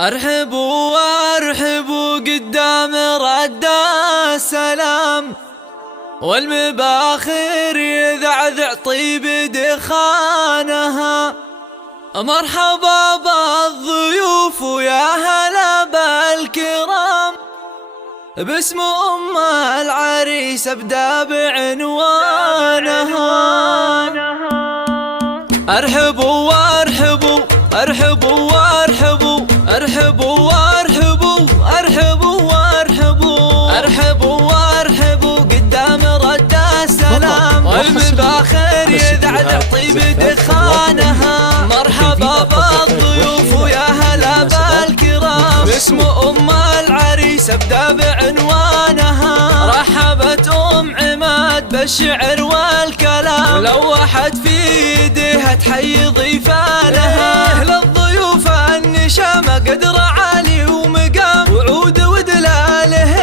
ارحبوا وارحبوا قدام رد السلام، والمباخر يذعذع طيب دخانها. مرحبا بالضيوف ويا هلا بالكرام، باسم أم العريس ابدأ بعنوانها. ارحبوا وارحبوا ارحبوا وارحبوا ارحبوا وارحبوا ارحبوا وارحبوا ارحبوا وارحبوا قدام رد السلام، والمباخر يذعذع طيب دخانها. مرحبا بالضيوف ويا هلا بالكرام، باسم أم العريس ابدأ بعنوانها. رحبت أم عماد بالشعر والكلام، ولوحت في يديها تحيي ضيفانها. للضيوف النشامة قدر عالي ومقام، وعود ودلاله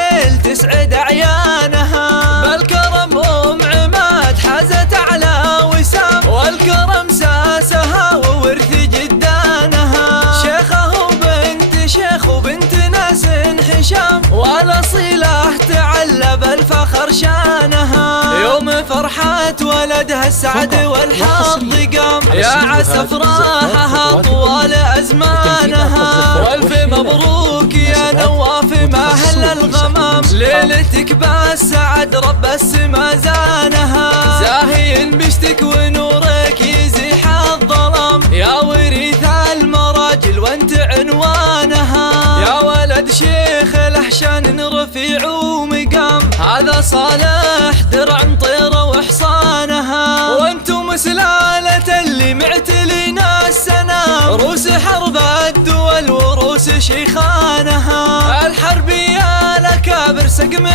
تسعد أعيانها. بالكرم أم عماد حازت أعلى وسام، والكرم ساسها وورث جدانها. شيخه وبنت شيخ وبنت ناس حشام، والأصيلة تعلى بالفخر شانها. يوم فرحة ولدها السعد والحظ قام، يا عسى افراحها طوال أزمانها. والف مبروك يا نواف ما هل الغمام، ليلتك بالسعد رب السما زانها. زاهي بشتك ونورك يزيح الظلام، يا وريث المراجل وانت عنوانها. يا ولد شيخ الأحشان رفيع ومقام، هذا صالح درع مطيرة وحصانها. وانتم سلالة اللي معتلين السنام، روس حرب الدول وروس شيخانها. الحربية الأكابر سقم